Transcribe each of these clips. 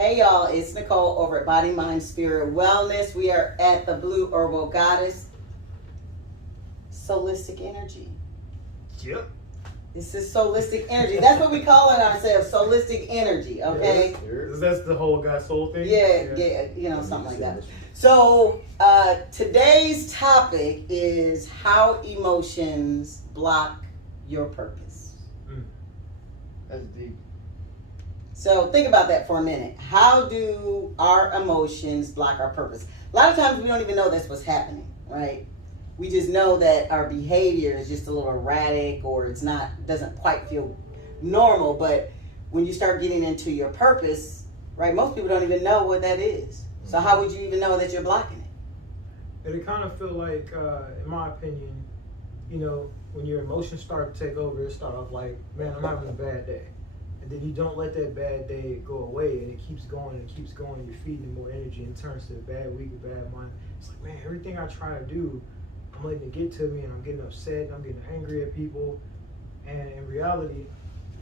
Hey y'all, it's Nicole over at Body, Mind, Spirit Wellness. We are at the Blue Herbal Goddess Solistic Energy. Yep. This is Solistic Energy. That's what we call it ourselves, Solistic Energy, okay? That's the whole God soul thing? Yeah, you know, something like that. So, today's topic is how emotions block your purpose. That's deep. So think about that for a minute. How do our emotions block our purpose? A lot of times we don't even know that's what's happening, right? We just know that our behavior is just a little erratic or doesn't quite feel normal. But when you start getting into your purpose, right, most people don't even know what that is. So how would you even know that you're blocking it? And it kind of feel like, in my opinion, you know, when your emotions start to take over, it start off like, man, I'm having a bad day. And then you don't let that bad day go away, and it keeps going and keeps going. You're feeding more energy, and it turns to a bad week, a bad month. It's like, man, everything I try to do, I'm letting it get to me, and I'm getting upset, and I'm getting angry at people. And in reality,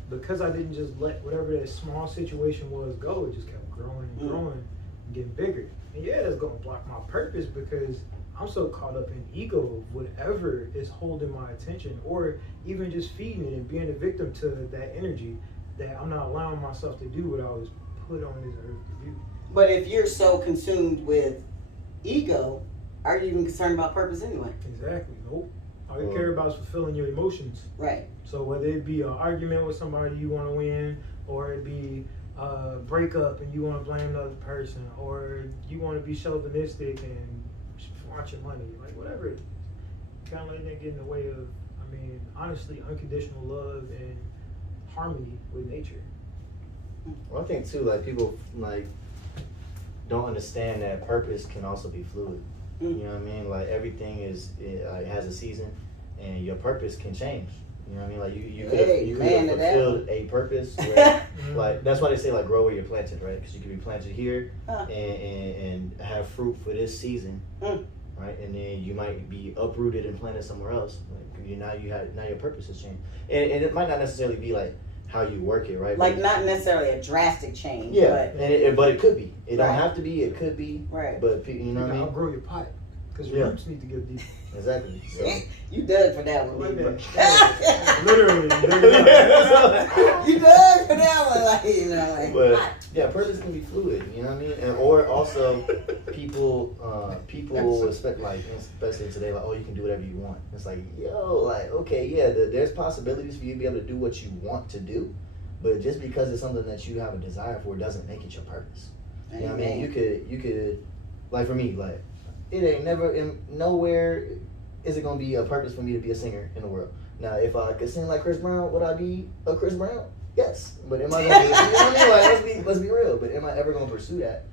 because I didn't just let whatever that small situation was go, it just kept growing and growing and getting bigger. And yeah, that's going to block my purpose because I'm so caught up in ego of whatever is holding my attention, or even just feeding it and being a victim to that energy, that I'm not allowing myself to do what I was put on this earth to do. But if you're so consumed with ego, are you even concerned about purpose anyway? Exactly. Nope. All you care about is fulfilling your emotions. Right. So whether it be an argument with somebody you want to win, or it be a breakup and you want to blame the other person, or you want to be chauvinistic and want your money, like whatever it is. Kind of let that get in the way of, I mean, honestly, unconditional love and harmony with nature. Well, I think too, like people like don't understand that purpose can also be fluid. You know what I mean? Like everything it has a season, and your purpose can change. You know what I mean? Like you could have fulfilled a purpose. Where, like that's why they say like grow where you're planted, right? Because you could be planted here and have fruit for this season, right? And then you might be uprooted and planted somewhere else. Like now your purpose has changed, and it might not necessarily be like how you work it, right? Like not necessarily a drastic change. Yeah, but but it could be. It don't have to be. It could be. Right. But you know what I mean? Outgrow your pot because your roots need to get deep. Exactly. So. You dug for that one. Literally. You dug for that one, like you know. Like, but yeah, purpose can be fluid. You know what I mean? And or also people expect like especially today like, oh, you can do whatever you want. It's like, yo, like okay, yeah, there's possibilities for you to be able to do what you want to do, but just because it's something that you have a desire for doesn't make it your purpose. You know what I mean? You could like for me like it ain't never in nowhere is it gonna be a purpose for me to be a singer in the world. Now, if I could sing like Chris Brown, would I be a Chris Brown? Yes. But am I gonna be, you know what I mean? Like, let's be real. But am I ever gonna pursue that?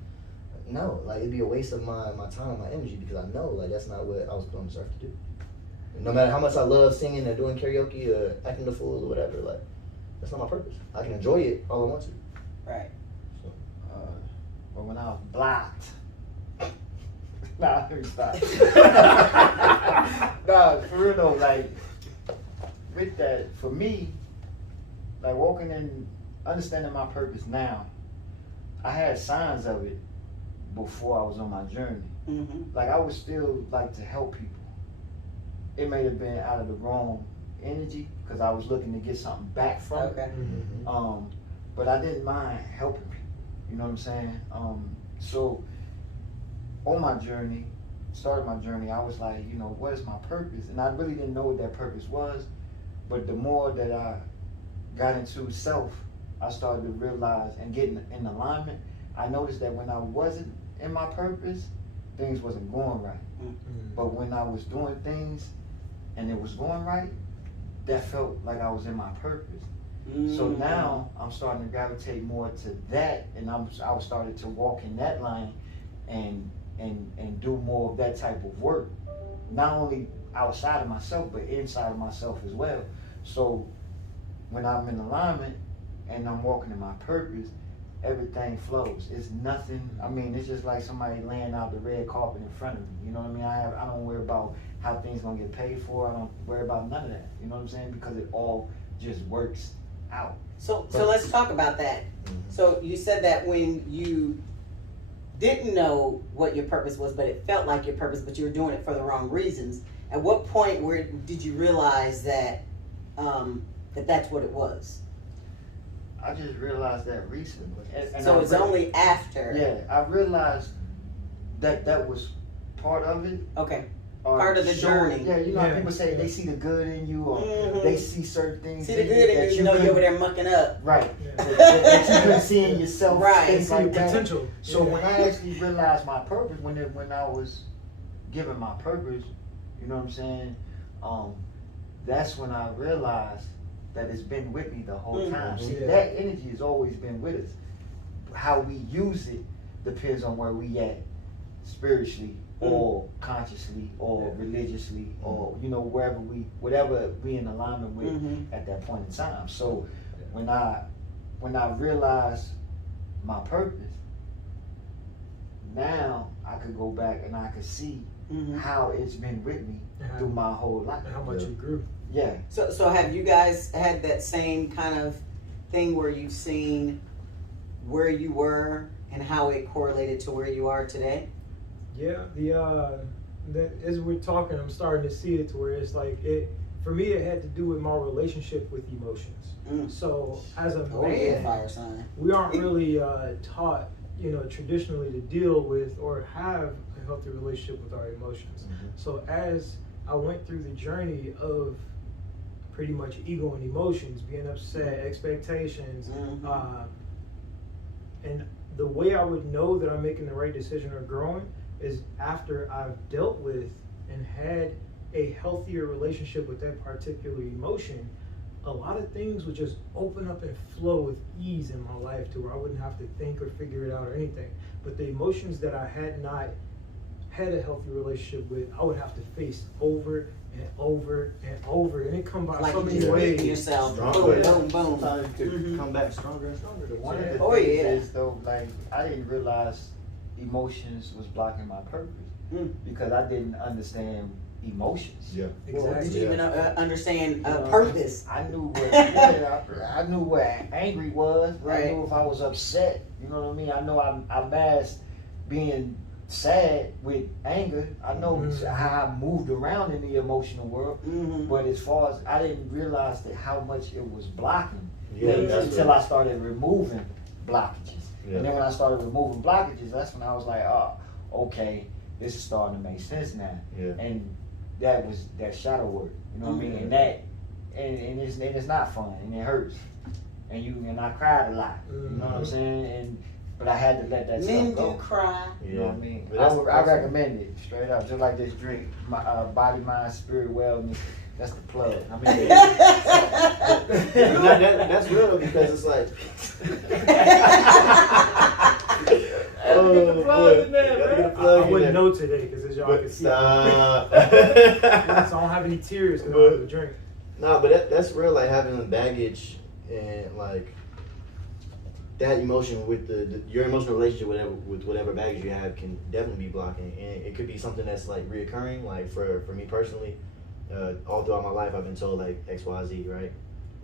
No. Like, it'd be a waste of my time and my energy because I know, like, that's not what I was put on this earth to do. No matter how much I love singing or doing karaoke or acting the fool or whatever, like, that's not my purpose. I can enjoy it all I want to. Right. So. But when I was blocked, nah, let me stop. Nah, for real though, like, with that, for me, like walking in, understanding my purpose now, I had signs of it before I was on my journey. Like I would still like to help people. It may have been out of the wrong energy because I was looking to get something back from it. But I didn't mind helping people. You know what I'm saying? So on my journey, started my journey, I was like, you know, what is my purpose? And I really didn't know what that purpose was. But the more that I got into self, I started to realize and get in alignment. I noticed that when I wasn't in my purpose, things wasn't going right. But when I was doing things and it was going right, that felt like I was in my purpose. So now I'm starting to gravitate more to that, and I was started to walk in that line and do more of that type of work, not only outside of myself but inside of myself as well. So when I'm in alignment and I'm walking in my purpose, everything flows. It's nothing, I mean, it's just like somebody laying out the red carpet in front of me. You know what I mean? I don't worry about how things gonna get paid for. I don't worry about none of that. You know what I'm saying? Because it all just works out. So let's talk about that. So you said that when you didn't know what your purpose was, but it felt like your purpose, but you were doing it for the wrong reasons. At what point did you realize that that's what it was? I just realized that recently. And So I it's only after. Yeah, I realized that was part of it. Okay. Or Part of the journey. Yeah, you know how Yeah. people say they see the good in you, or Mhm. they see certain things. See the in good in that you, you know you're over couldn't- there mucking up. Right. Yeah. that you couldn't see in yourself. Right. Things See like the that. potential. So Yeah. when I actually realized my purpose, when I was given my purpose, you know what I'm saying? That's when I realized that it's been with me the whole time. See, Yeah. that energy has always been with us. How we use it depends on where we at spiritually, or consciously, or religiously, or whatever we in alignment with Mhm. at that point in time. So when I realized my purpose, now I could go back and I could see Mhm. how it's been with me Yeah. through my whole life. And how much Yeah. you grew. Yeah. So have you guys had that same kind of thing where you've seen where you were and how it correlated to where you are today? Yeah, as we're talking, I'm starting to see it to where it's like for me, it had to do with my relationship with emotions. Mm. So as a Oh yeah, man, fire sign. we aren't really taught, traditionally to deal with or have a healthy relationship with our emotions. Mhm. So as I went through the journey of pretty much ego and emotions, being upset, expectations, Mhm. and the way I would know that I'm making the right decision or growing is after I've dealt with and had a healthier relationship with that particular emotion. A lot of things would just open up and flow with ease in my life to where I wouldn't have to think or figure it out or anything. But the emotions that I had not had a healthy relationship with, I would have to face over and over and over, and it come by Like so you many just ways. beating yourself. Strong Boom, ways. boom, boom. Sometimes you could Mhm. come back stronger and stronger. One of the Oh, things yeah. is though, like I didn't realize emotions was blocking my purpose Mm. because I didn't understand emotions. Yeah. Well, did you Yeah. even understand You know, purpose? I knew what I knew what angry was. Right. I knew if I was upset. You know what I mean? I know I masked being sad with anger. I know Mhm. how I moved around in the emotional world. Mm-hmm. But as far as I didn't realize that how much it was blocking Yeah, that's until right. I started removing blockages. Yeah. And then when I started removing blockages, that's when I was like, oh, okay, this is starting to make sense now. Yeah. And that was that shadow work. You know what I mean? And that and it's not fun and it hurts. And I cried a lot. You know what I'm saying? But I had to let that Men stuff go. do cry. You know what I mean? But I recommend it straight up, just like this drink, my body, mind, spirit, wellness. That's the plug. I mean, That's real though, because it's like. Oh, Oh, the plug boy. in there, Gotta get man. the plug I in wouldn't there. know today because as y'all can But see, stop. so I don't have any tears because I don't have a drink. No, but that's real. Like having baggage and like that emotion with your emotional relationship with whatever baggage you have can definitely be blocking, and it could be something that's like reoccurring. Like for me personally, all throughout my life I've been told like XYZ, right?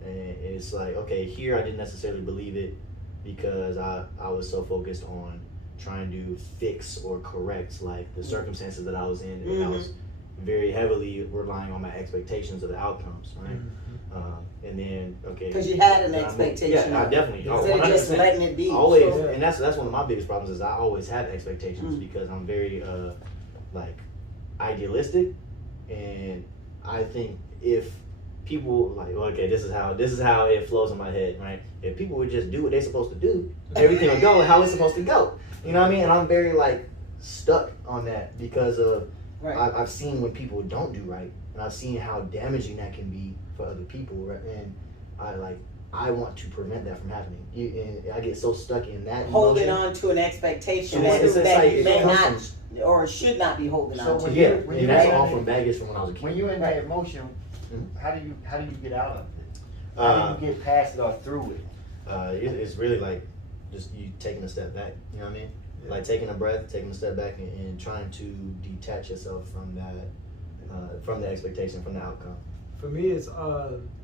And it's like, okay, here I didn't necessarily believe it because I was so focused on trying to fix or correct like the circumstances that I was in, and I was very heavily relying on my expectations of the outcomes, right? And then, okay, Because you had an then I moved- expectation. Yeah, I definitely. Instead of just 100%. letting it be. Always, So- and that's one of my biggest problems is I always have expectations Mm. because I'm very like idealistic, and I think if people like, okay, this is how it flows in my head, right? If people would just do what they're supposed to do, everything will go how it's supposed to go. You know what I mean? And I'm very like stuck on that because of Right. I've seen when people don't do right, and I've seen how damaging that can be for other people, right? And I want to prevent that from happening. And I get so stuck in that Holding emotion. on to an expectation So it's that like you it may comes not or should not be holding So on to. when Yeah, when and that's in all that- from baggage from when I was a kid. When you're in that emotion, Mhm. how do you get out of it? How do you get past it or through it? It's really like just you taking a step back. You know what I mean? Yeah. Like taking a breath, taking a step back, and trying to detach yourself from that, from the expectation, from the outcome. For me, it's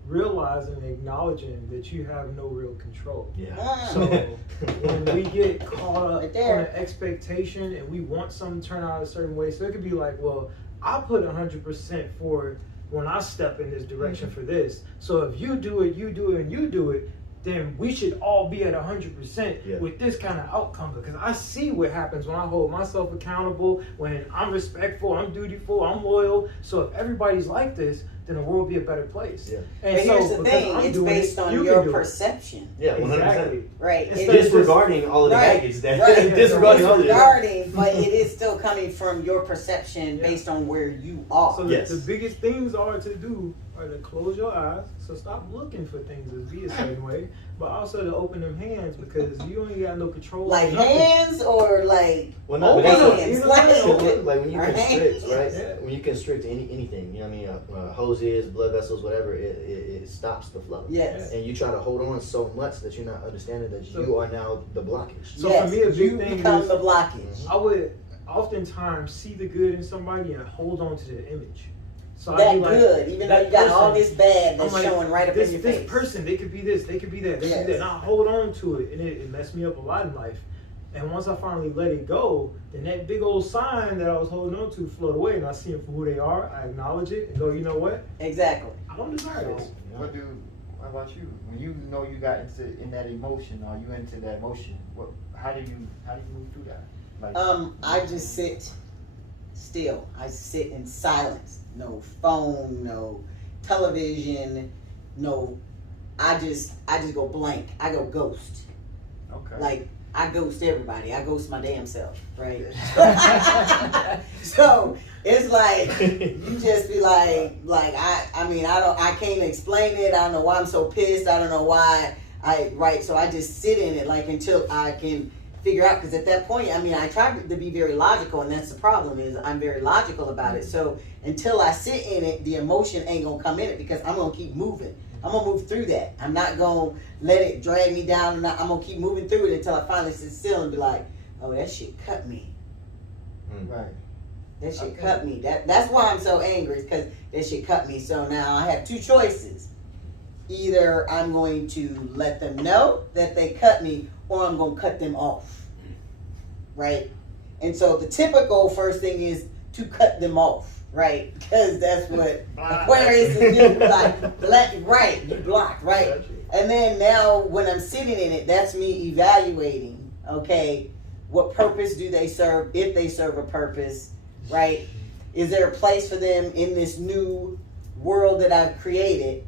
realizing and acknowledging that you have no real control. Yeah. So when we get caught up Right there. on an expectation and we want something to turn out a certain way, so it could be like, well, I put 100% for when I step in this direction for this. So if you do it, and you do it, then we should all be at 100% with this kind of outcome, because I see what happens when I hold myself accountable, when I'm respectful, I'm dutiful, I'm loyal. So if everybody's like this, then the world will be a better place. Yeah. And But so, here's the because thing, I'm it's doing based it, on you your can do it. perception. Yeah, 100%. Exactly. Right. Instead It of is Disregarding all of the Right. baggage that Right. disregarding all of it. disregarding, but it is still coming from your perception Yeah. based on where you are. So Yes. the biggest things are to close your eyes. So stop looking for things to be a certain way, but also to open them hands, because you ain't got no control. Like over nothing. hands or like Well, no, Oh, but that's no, what- hands. you know, like when you Right. constrict, right? Yeah. When you constrict anything, you know what I mean, hoses, blood vessels, whatever, it stops the flow. Yes. And you try to hold on so much that you're not understanding that So- you are now the blockage. So yes. for me, a big you thing become is- the blockage. I would oftentimes see the good in somebody and hold on to the image. So That I'd be like, good, even though that you got all person- this bad that's I'm like, showing right up this, in your this face. person, they could be this, they could be that, they could be that. Yes. And I hold on to it, and it messed me up a lot in life. And once I finally let it go, then that big old sign that I was holding on to float away, and I see them for who they are. I acknowledge it and go, you know what? Exactly. I don't desire So, this. what about you? When you know you got in that emotion, or you into that emotion, how do you move through that? Like, I just sit still. I sit in silence. No phone, no television, no. I just go blank. I go ghost. okay. Like I ghost everybody. I ghost my damn self, right? So it's like you just be like I mean I can't explain it. I don't know why I'm so pissed. I don't know why so I just sit in it like until I can figure out, because at that point, I mean, I try to be very logical, and that's the problem, is I'm very logical about it. So until I sit in it, the emotion ain't gonna come in it, because I'm gonna keep moving. I'm gonna move through that. I'm not gonna let it drag me down. I'm gonna keep moving through it until I finally sit still and be like, oh, that shit cut me. Right. That shit Okay. cut me. That's why I'm so angry, because that shit cut me. So now I have two choices. Either I'm going to let them know that they cut me, or I'm going to cut them off. Right? And so the typical first thing is to cut them off. Right? Because that's what Aquarius is doing. Like, right. You block. Right? And then now when I'm sitting in it, that's me evaluating. Okay. What purpose do they serve? If they serve a purpose. Right? Is there a place for them in this new world that I've created?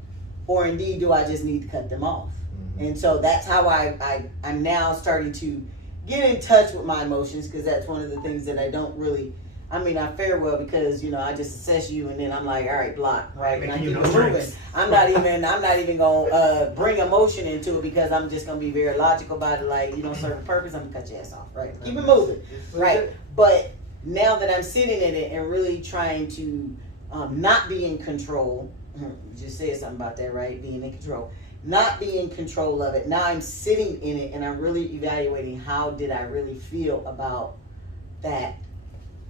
Or indeed, do I just need to cut them off? Mm-hmm. And so that's how I'm now starting to get in touch with my emotions, because that's one of the things that I don't really, I mean, I fare well, because, you know, I just assess you and then I'm like, all right, block, right? And I keep it moving. I'm not even gonna bring emotion into it, because I'm just gonna be very logical about it. Like, you don't serve a purpose, I'm gonna cut your ass off, right? Keep it moving, right? But now that I'm sitting in it and really trying to not be in control, you just said something about that, right? Being in control. Not be in control of it. Now I'm sitting in it and I'm really evaluating how did I really feel about that,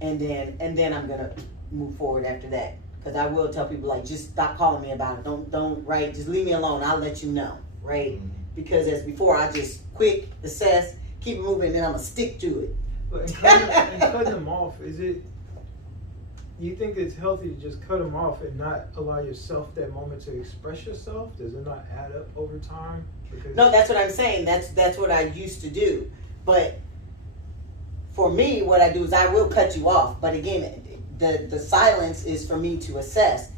and then I'm gonna move forward after that. Because I will tell people, like, just stop calling me about it. Don't right. Just leave me alone. I'll let you know, right? Mm-hmm. Because as before, I just quick assess, keep it moving, and then I'm gonna stick to it. But in cutting them off, you think it's healthy to just cut them off and not allow yourself that moment to express yourself? Does it not add up over time? Because No, that's what I'm saying. That's what I used to do. But for me, what I do is I will cut you off. But again, the silence is for me to assess.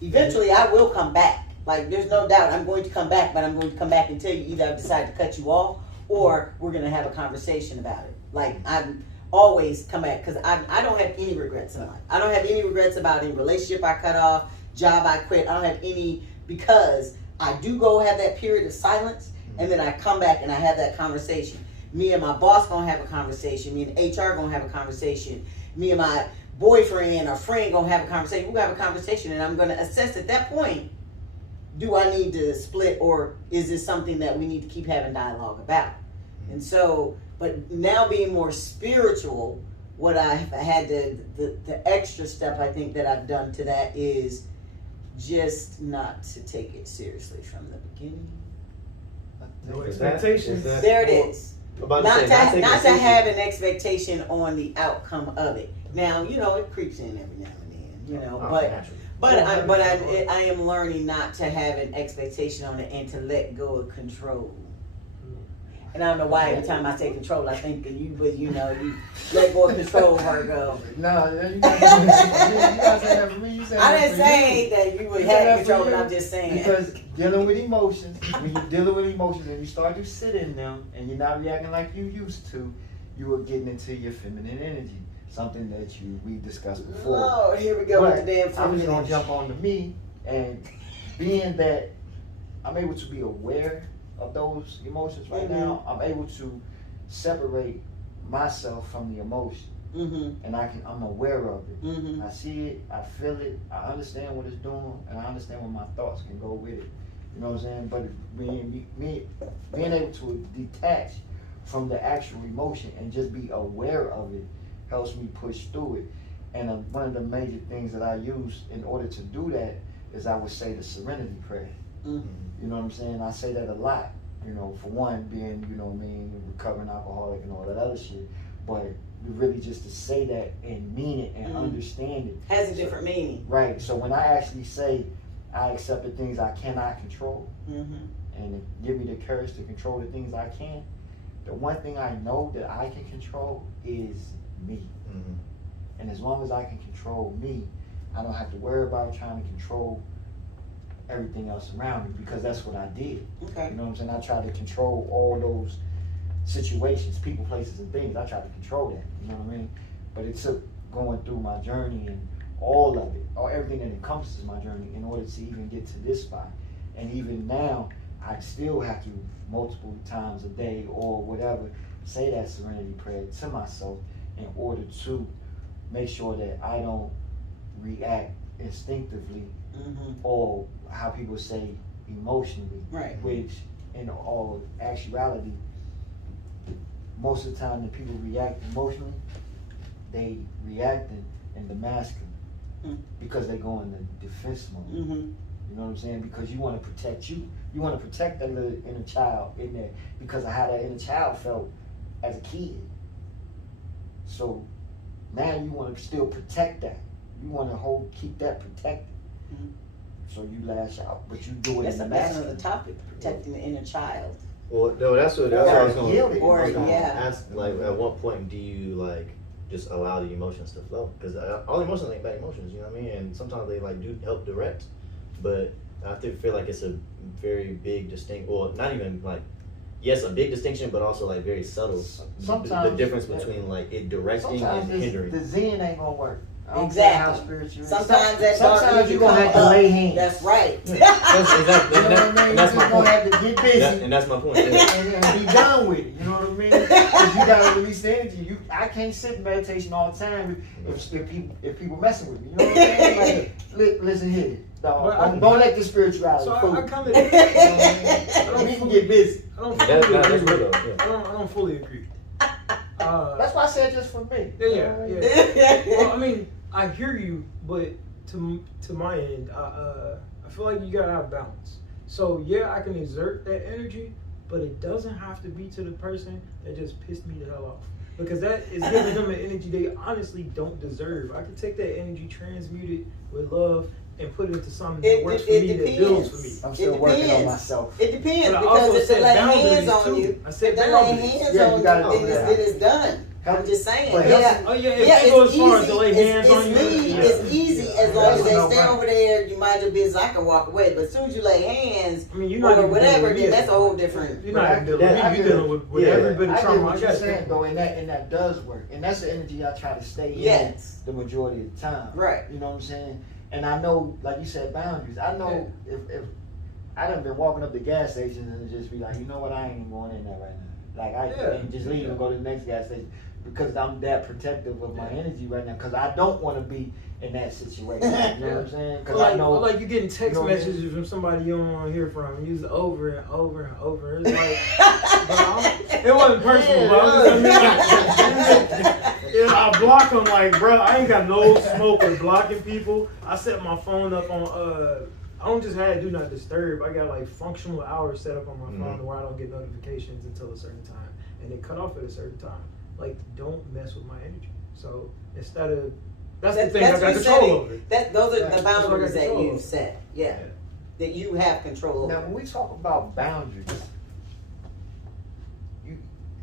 Eventually, I will come back. Like, there's no doubt I'm going to come back, but I'm going to come back and tell you either I've decided to cut you off or we're going to have a conversation about it. Like, I'm always come back, because I don't have any regrets in life. I don't have any regrets about any relationship I cut off, job I quit. I don't have any, because I do go have that period of silence, and then I come back and I have that conversation. Me and my boss gonna have a conversation. Me and HR gonna have a conversation. Me and my boyfriend or friend gonna have a conversation. We're gonna have a conversation, and I'm gonna assess at that point, do I need to split, or is this something that we need to keep having dialogue about? And so, but now being more spiritual, what I've had the extra step I think that I've done to that is just not to take it seriously from the beginning. No Is that- expectations. is that- There it is. About Not say, to taking it not to seriously. have an expectation on the outcome of it. Now, you know, it creeps in every now and then, you know, Oh, but naturally. I am learning not to have an expectation on it and to let go of control. And I don't know why every time I say control, I think of you, but you know, you let go of control, Virgo. No, you not saying that for me. You saying I that didn't for say you. that you would You said have that for control, but you. I'm just saying. Because dealing with emotions, when you're dealing with emotions and you start to sit in them and you're not reacting like you used to, you are getting into your feminine energy. Something that we discussed before. Lord, here we go But with the damn I'm just gonna feminine. jump on to me, and being that I'm able to be aware of those emotions right now, I'm able to separate myself from the emotion, Mm-hmm. and I'm aware of it. Mm-hmm. I see it, I feel it, I understand what it's doing, and I understand where my thoughts can go with it. You know what I'm saying? But being able to detach from the actual emotion and just be aware of it helps me push through it. And one of the major things that I use in order to do that is I would say the serenity prayer. Mm-hmm. You know what I'm saying? I say that a lot. You know, for one, being, you know what I mean, recovering alcoholic and all that other shit. But really just to say that and mean it and understand it. Has a different meaning. Right. So when I actually say I accept the things I cannot control Mm-hmm. and give me the courage to control the things I can, the one thing I know that I can control is me. Mhm. And as long as I can control me, I don't have to worry about trying to control everything else around me, because that's what I did. Okay. You know what I'm saying? I tried to control all those situations, people, places, and things. I tried to control that. You know what I mean? But it took going through my journey and all of it, or everything that encompasses my journey, in order to even get to this spot. And even now, I still have to multiple times a day or whatever say that serenity prayer to myself in order to make sure that I don't react instinctively Mm-hmm. or how people say emotionally, Right. which in all actuality, most of the time that people react emotionally, they react in the masculine Mm. because they go in the defense mode. Mm-hmm. You know what I'm saying? Because you want to protect you. You want to protect that little inner child in there because of how that inner child felt as a kid. So now you want to still protect that. You want to keep that protected. Mhm. So you lash out, but you do it That's in the another masculine. topic, protecting the inner child. Well, no, that's what I was Heal going it. to Or, yeah. ask. Like, at what point do you like just allow the emotions to flow? Because all emotions ain't bad emotions, you know what I mean? And sometimes they like do help direct, but I feel like it's a very big distinct, well, not even like, yes, a big distinction, but also like very subtle. Sometimes the difference between like it directing Sometimes and hindering. the Zen ain't gonna work. I don't Exactly. care how spiritual. Sometimes that dark sometimes energy you're gonna come have to up. lay hands. That's right. That's exactly, You know what I mean? and You're that's just my gonna point. have to get busy. And that's my point. Yeah. and be done with it. You know what I mean? Because you gotta release the energy. I can't sit in meditation all the time if people messing with me. You know what I'm saying? Like, listen here, dog. Don't let the spirituality So fool I you. kind You know of, what I mean? We can get busy. I don't That's fully real agree. though. Yeah. I don't fully agree. That's why I said just for me. Yeah. Well, I mean, I hear you, but to my end, I feel like you gotta have balance. So yeah, I can exert that energy, but it doesn't have to be to the person that just pissed me the hell off. Because that is giving them an energy they honestly don't deserve. I could take that energy, transmute it with love, and put it into something that works for me, that builds for me. I'm still working on myself. It depends, But I because also if they set lay boundaries, hands on too. you, I if set they lay boundaries. hands Yeah, you on you, gotta then do it's, that. it is done. I'm just saying. But Yeah. Oh yeah, if Yeah, they go it's as far as easy. to lay It's, hands it's on you. me. yeah. It's easy as long as they That's stay no over there. You mind your business. I can walk away. But as soon as you lay hands I mean, you're not or even whatever, dealing with then me. that's a whole different. You're not even dealing with I me. get You're dealing with yeah, every bit of I get trauma. what I you're got saying though, and that does work, and that's the energy I try to stay Yes. in the majority of the time. Right. You know what I'm saying? And I know, like you said, boundaries. I know if I done been walking up the gas station and just be like, you know what, I ain't even going in there right now. Like and just leave and go to the next gas station because I'm that protective of my energy right now because I don't want to be in that situation. You know what I'm saying? Because like, I know. like you're getting text you know what I mean? messages from somebody you don't want to hear from. And use it over and over and over. It's like, bro, it wasn't personal, but I was just, Yeah, I block them like, bro. I ain't got no smoke with blocking people. I set my phone up on. I don't just have do not disturb. I got like functional hours set up on my phone where I don't get notifications until a certain time, and they cut off at a certain time. Like, don't mess with my energy. So instead of that's the thing I got control over. Those are the That's what I got boundaries that control you've over. set. Yeah. That you have control Now, over. when we talk about boundaries,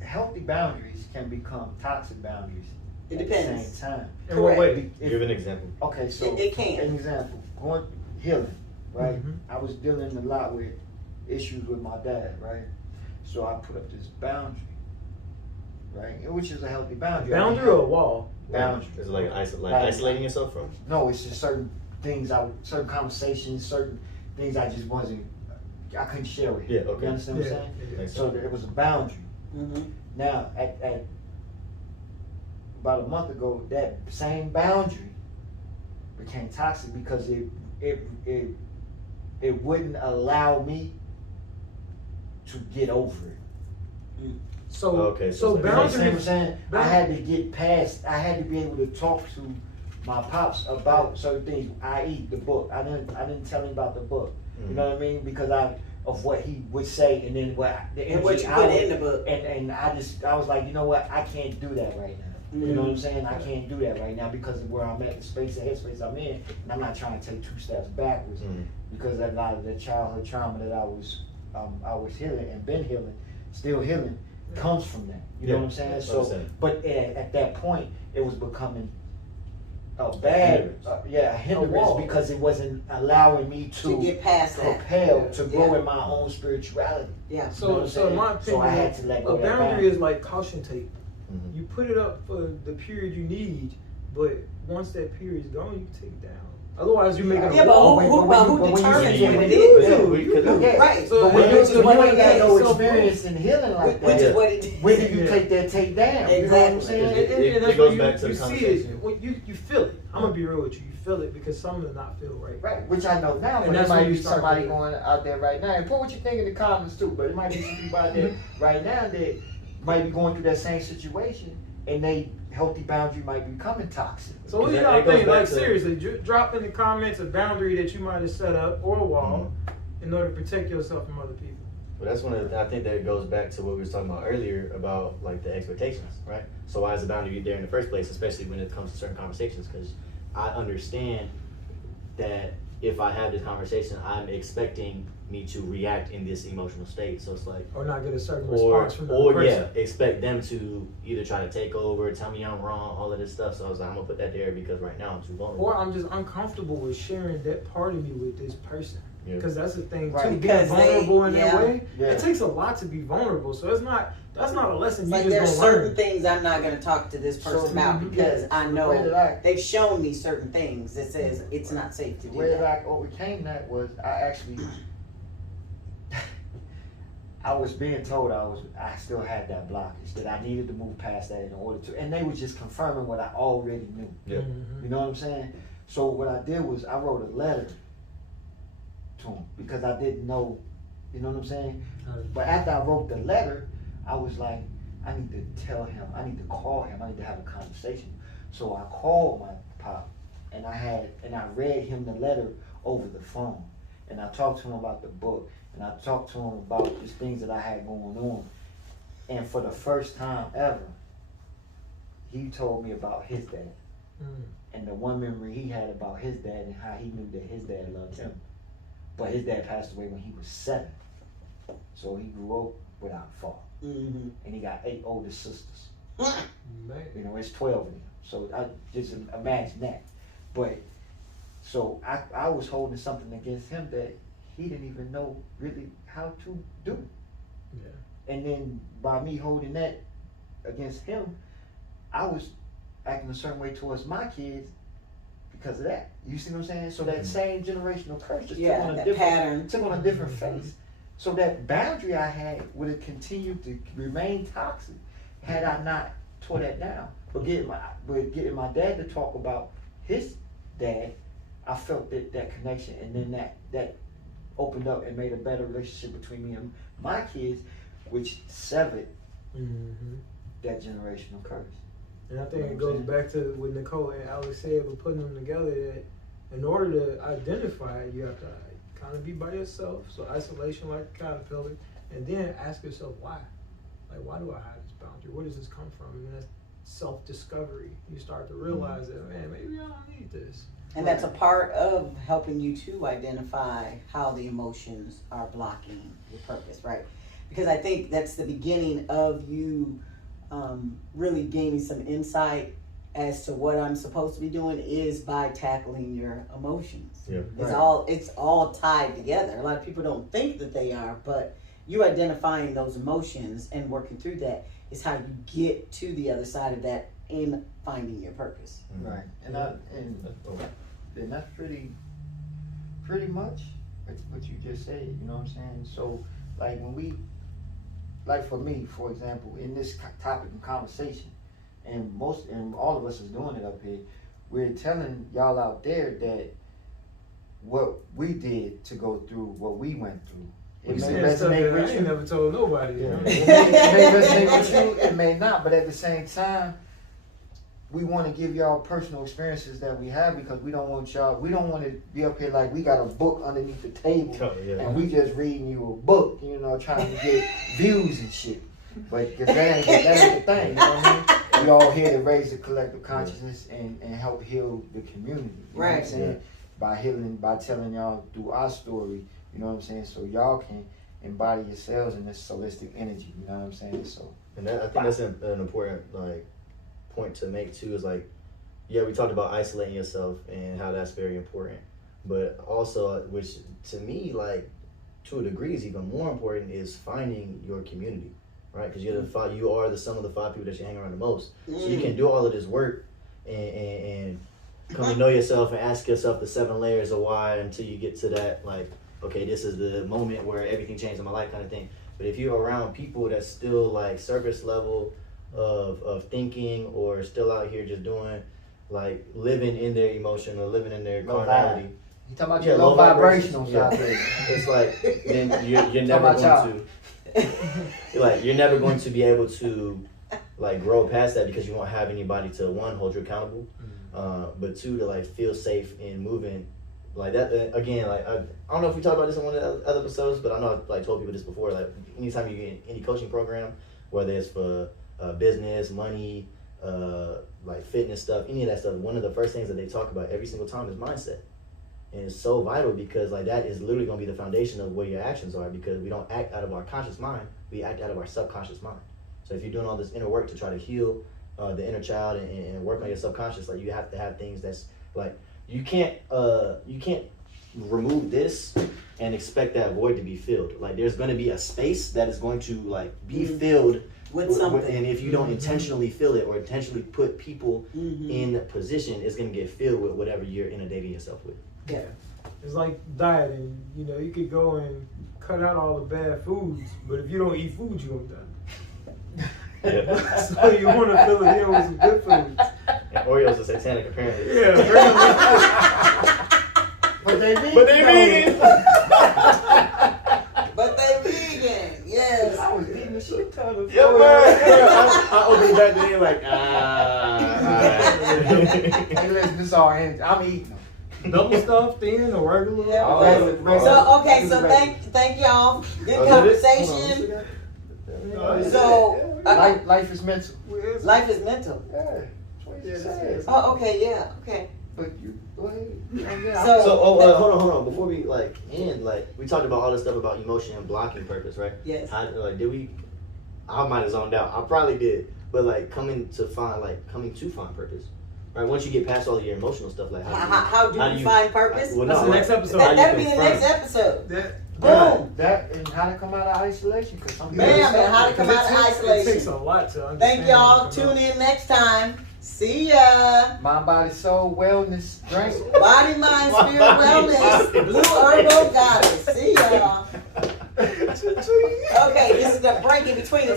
healthy boundaries can become toxic boundaries It at depends. the same time. In what way? Give an example. Okay, so It can. an example, healing, right? Mhm. I was dealing a lot with issues with my dad, right? So I put up this boundary, right? Which is a healthy boundary. Boundary or a wall? Boundary. Is it like Like- isolating yourself from? No, it's just certain things, certain conversations, certain things I just I couldn't share with him. Yeah, okay. You understand what I'm saying? Makes So sense. it was a boundary. Mm-hmm. Now, at about a month ago, that same boundary became toxic because it wouldn't allow me to get over it. So Okay, so so You understand what I'm boundaries. saying? I had to get past. I had to be able to talk to my pops about certain things. I.e., the book. I didn't tell him about the book. You know what I mean? Because of what he would say, and then what And what you put in the book. And I was like, you know what? I can't do that right now. You know what I'm saying? I can't do that right now because of where I'm at, the headspace I'm in, and I'm not trying to take 2 steps backwards because a lot of the childhood trauma that I was healing and been healing, still healing, comes from that. You know what I'm saying? So, understand. but at that point, it was becoming a bad, a hindrance wall. because it wasn't allowing me To get past that. propel to grow Yeah. in my own spirituality. Yeah. You know So what I'm so in my saying? opinion, So I had to let go a of that boundary boundary. is like caution tape. Mhm. You put it up for the period you need, but once that period is gone, you can take it down. Otherwise, you make it a Yeah, but wall. who determines when when it you- is? Yeah, we could do. Yeah. Right. So But when when you you- ain't got yeah, no so- experience in healing like Which that, is what it is. when do you Yeah. take that tape down? You know what I'm Exactly. saying? It That's goes where back to you the see conversation. it. When you feel it. I'm gonna be real with you. You feel it because some does not feel right. Right, which I know now, And but there that's might when you be start somebody to- going out there right now. And put what you think in the comments too, but it might be some people out there right now that might be going through that same situation and they healthy boundary might be becoming toxic. So what do Because y'all that goes think? back Like to- seriously, drop in the comments a boundary that you might have set up or a wall in order to protect yourself from other people. But that's one of the, I think that goes back to what we were talking about earlier about like the expectations, right? So why is the boundary there in the first place, especially when it comes to certain conversations? Because I understand that if I have this conversation, I'm expecting me to react in this emotional state. So it's like, Or not get a certain or response from the other person. expect them to either try to take over, tell me I'm wrong, all of this stuff. So I was like, I'm gonna put that there because right now I'm too vulnerable. Or I'm just uncomfortable with sharing that part of me with this person. Yeah. Because that's the thing Right. too. Being Because vulnerable in that way, Yeah. it takes a lot to be vulnerable. So that's not a lesson you Like just there's gonna certain learn. things I'm not going to talk to this person So, about because yeah, I the way know that I- they've shown me certain things that says it's not safe to The do way that that. I overcame that was I was being told I still had that blockage, that I needed to move past that in order to, and they were just confirming what I already knew. Yeah. Mhm. You know what I'm saying? So what I did was I wrote a letter to him because I didn't know, you know what I'm saying? But after I wrote the letter, I was like, I need to tell him, I need to call him, I need to have a conversation. So I called my pop and I read him the letter over the phone. And I talked to him about the book and I talked to him about just things that I had going on. And for the first time ever, he told me about his dad. Mm. And the one memory he had about his dad and how he knew that his dad loved him. But his dad passed away when he was 7. So he grew up without a father. Mm-hmm. And he got 8 older sisters. Man. You know, it's 12 of them. So I just imagine that. But so I was holding something against him that he didn't even know really how to do. Yeah. And then by me holding that against him, I was acting a certain way towards my kids because of that. You see what I'm saying? So that same generational curse just Yeah, took on a that different pattern. took on a different face. So that boundary I had would have continued to remain toxic had I not tore that down. But getting my dad to talk about his dad, I felt that connection, and then that opened up and made a better relationship between me and my kids, which severed Mm-hmm. that generational curse. And I think You it know what I'm goes back to what Nicole and Alex said with putting them together, that in order to identify it, you have to kind of be by yourself. So isolation like a caterpillar, and then ask yourself why. Like, why do I have this boundary? Where does this come from? And then that's self-discovery. You start to realize that, man, maybe I don't need this. And that's a part of helping you to identify how the emotions are blocking your purpose, right? Because I think that's the beginning of you really gaining some insight as to what I'm supposed to be doing is by tackling your emotions. Yeah. It's all tied together. A lot of people don't think that they are, but you identifying those emotions and working through that is how you get to the other side of that in finding your purpose. Right. And that's pretty much what you just said, you know what I'm saying? So like like for me, for example, in this topic and conversation, and all of us is doing it up here, we're telling y'all out there that what we did to go through what we went through. It may resonate with I you. ain't never told nobody. You know? It may resonate with you, it may not, but at the same time, we want to give y'all personal experiences that we have, because we don't want to be up here like we got a book underneath the table and we just reading you a book, you know, trying to get views and shit. But that ain't the thing, you know what I mean? We all here to raise the collective consciousness and help heal the community. You know what I'm saying? By telling y'all through our story, you know what I'm saying? So y'all can embody yourselves in this holistic energy, you know what I'm saying? So, and I think that's an important point to make too, is like, yeah, we talked about isolating yourself and how that's very important, but also, which to me, like, to a degree is even more important, is finding your community, right? Because you are the sum of the 5 people that you hang around the most. So you can do all of this work and come to know yourself and ask yourself the 7 layers of why until you get to that, like, okay, this is the moment where everything changed in my life kind of thing. But if you're around people that's still like surface level of thinking, or still out here just doing, like, living in their emotion or living in their carnality. You talking about your low vibrational side. It's like, then you're never going to, you're never going to be able to, like, grow past that, because you won't have anybody to, 1, hold you accountable, but 2, to, like, feel safe in moving. Like that, again, like, I don't know if we talked about this in one of the other episodes, but I know I've, like, told people this before, like, anytime you get in any coaching program, whether it's for business, money, like fitness stuff, any of that stuff, one of the first things that they talk about every single time is mindset. And it's so vital, because like that is literally going to be the foundation of where your actions are, because we don't act out of our conscious mind, we act out of our subconscious mind. So if you're doing all this inner work to try to heal the inner child and work on your subconscious, like, you have to have things that's like, you can't remove this and expect that void to be filled. Like, there's going to be a space that is going to, like, be filled with something. And if you don't intentionally fill it or intentionally put people in position, it's going to get filled with whatever you're inundating yourself with. Yeah. It's like dieting. You know, you could go and cut out all the bad foods, but if you don't eat food, you won't die. Yeah. So you want to fill it in with some good foods. And Oreos are satanic, apparently. Yeah, But they vegan. But they vegan, yes. I was eating the shit ton of Yeah, food. I opened it back to them like, Hey, listen, this all ends. I'm eating them. double stuffed in or regular. Yeah, so thank y'all. Good conversation. So Life is mental. life is mental. Yeah, that's what you said. Oh, okay, yeah, okay. But you go ahead. Hold on. Before we end, we talked about all this stuff about emotion and blocking purpose, right? Yes. Did we? I might have zoned out. I probably did, but coming to find purpose, right? Once you get past all your emotional stuff, like how do you find purpose? That's the next episode. That'd be the next episode. Boom. That and how to come out of isolation. Cause some people And how to come out of isolation. It takes a lot to understand. Thank y'all. Tune in next time. See ya. Mind, body, soul, wellness, drink. Body, mind, spirit, wellness. Blue Herbal Goddess. See y'all. Okay, this is the break in between.